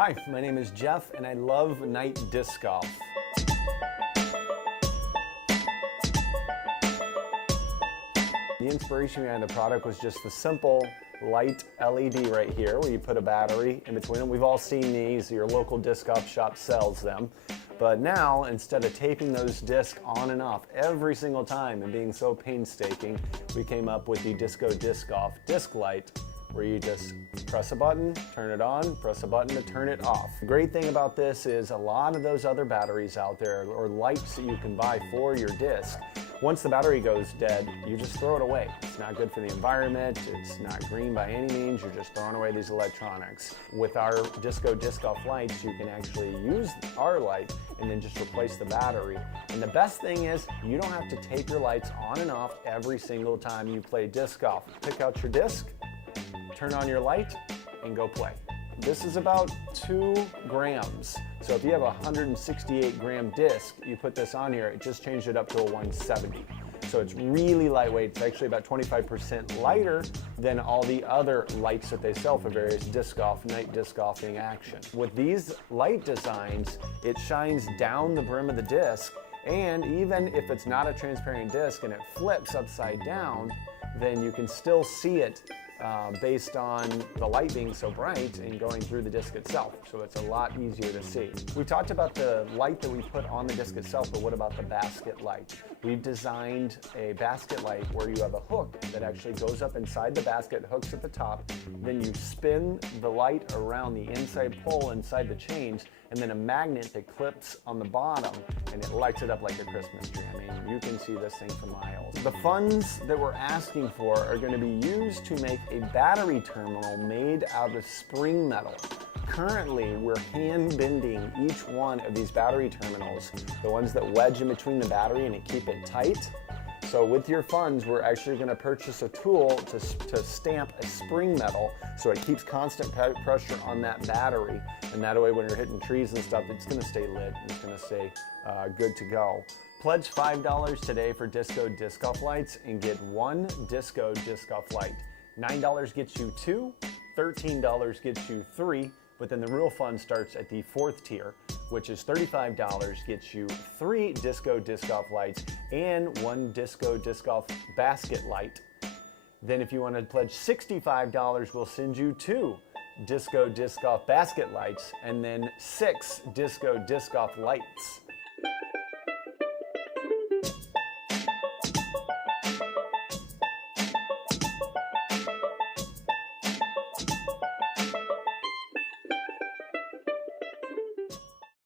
Hi, my name is Jeff and I love night disc golf. The inspiration behind the product was just the simple light LED right here where you put a battery in between them. We've all seen these, your local disc golf shop sells them. But now, instead of taping those discs on and off every single time and being so painstaking, we came up with the Disgo Disc Golf disc light, where you just press a button, turn it on, press a button to turn it off. The great thing about this is a lot of those other batteries out there, or lights that you can buy for your disc, once the battery goes dead, you just throw it away. It's not good for the environment, it's not green by any means, you're just throwing away these electronics. With our Disgo Disc Golf lights, you can actually use our light and then just replace the battery. And the best thing is, you don't have to tape your lights on and off every single time you play disc golf. Pick out your disc, turn on your light, and go play. This is about 2 grams. So if you have a 168 gram disc, you put this on here, it just changed it up to a 170. So it's really lightweight. It's actually about 25% lighter than all the other lights that they sell for various disc golf, night disc golfing action. With these light designs, it shines down the brim of the disc, and even if it's not a transparent disc and it flips upside down, then you can still see it based on the light being so bright and going through the disc itself. So it's a lot easier to see. We talked about the light that we put on the disc itself, but what about the basket light? We've designed a basket light where you have a hook that actually goes up inside the basket, hooks at the top, then you spin the light around the inside pole inside the chains, and then a magnet that clips on the bottom, and it lights it up like a Christmas tree. I mean, you can see this thing for miles. The funds that we're asking for are going to be used to make a battery terminal made out of spring metal. Currently, we're hand bending each one of these battery terminals, the ones that wedge in between the battery and keep it tight. So with your funds, we're actually going to purchase a tool to stamp a spring metal so it keeps constant pressure on that battery, and that way when you're hitting trees and stuff, it's going to stay lit, it's going to stay good to go. Pledge $5 today for Disgo Disc Golf lights and get 1 Disgo Disc Golf light. $9 gets you 2, $13 gets you 3, but then the real fun starts at the 4th tier, which is $35, gets you 3 Disgo Disc Golf lights and 1 Disgo Disc Golf basket light. Then if you want to pledge $65, we'll send you 2 Disgo Disc Golf basket lights and then 6 Disgo Disc Golf lights.